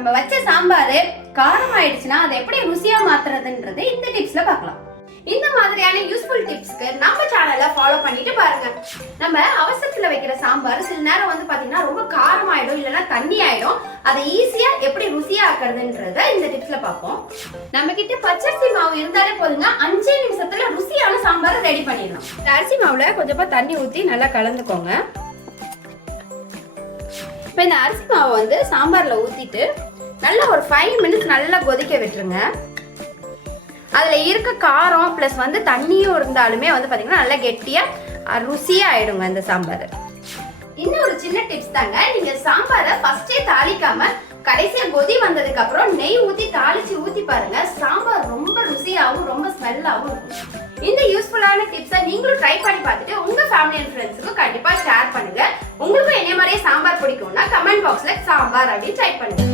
நம்ம வச்ச சாம்பார் காரம் ஆயிடுச்சுன்னா அதை எப்படி ருசியா மாத்துறதுன்றது இந்த டிப்ஸ்ல பார்க்கலாம். இந்த மாதிரியான யூஸ்ஃபுல் டிப்ஸ்க்கு நம்ம சேனலை ஃபாலோ பண்ணிட்டு பாருங்க. நம்ம அவசரத்துல வைக்கிற சாம்பார் சில நேரம் வந்து பாத்தீங்கன்னா ரொம்ப காரம் ஆயிடும், இல்லைன்னா தண்ணி ஆயிடும். அதை ஈஸியா எப்படி ருசியா ஆக்குறதுன்றத இந்த டிப்ஸ்ல பார்ப்போம். நம்ம கிட்ட பச்சரிசி மாவு இருந்தாலே போதுங்க, 5 நிமிஷத்துல ருசியான சாம்பார் ரெடி பண்ணிடலாம். அரிசி மாவுல கொஞ்சமா தண்ணி ஊத்தி நல்லா கலந்துக்கோங்க. இப்போ இந்த அரிசி மாவை வந்து சாம்பார்ல ஊத்திட்டு நல்லா ஒரு 5 மினிட்ஸ் நல்லா கொதிக்க விட்டுருங்க. அதுல இருக்க காரம் பிளஸ் வந்து தண்ணியும் இருந்தாலுமே வந்து பாத்தீங்கன்னா நல்லா கெட்டியா ருசியா ஆயிடுங்க இந்த சாம்பார். இன்னும் ஒரு சின்ன டிப்ஸ் தாங்க, நீங்க சாம்பாரை ஃபர்ஸ்டே தாளிக்காம கடைசியா கொதி வந்ததுக்கு அப்புறம் நெய் ஊத்தி தாளிச்சு ஊத்தி பாருங்க, சாம்பார் ரொம்ப ருசியாவும் ரொம்ப ஸ்மெல்லாவும் இருக்கும். இந்த யூஸ்ஃபுல்லான டிப்ஸை நீங்களும் ட்ரை பண்ணி பார்த்துட்டு உங்க ஃபேமிலி அண்ட் ஃப்ரெண்ட்ஸுக்கு கண்டிப்பா ஷேர் பண்ணுங்க. உங்களுக்கும் என்ன மாதிரியே சாம்பார் பிடிக்கும்னா கமெண்ட் பாக்ஸ்ல சாம்பார் அப்படின்னு டைப் பண்ணுங்க.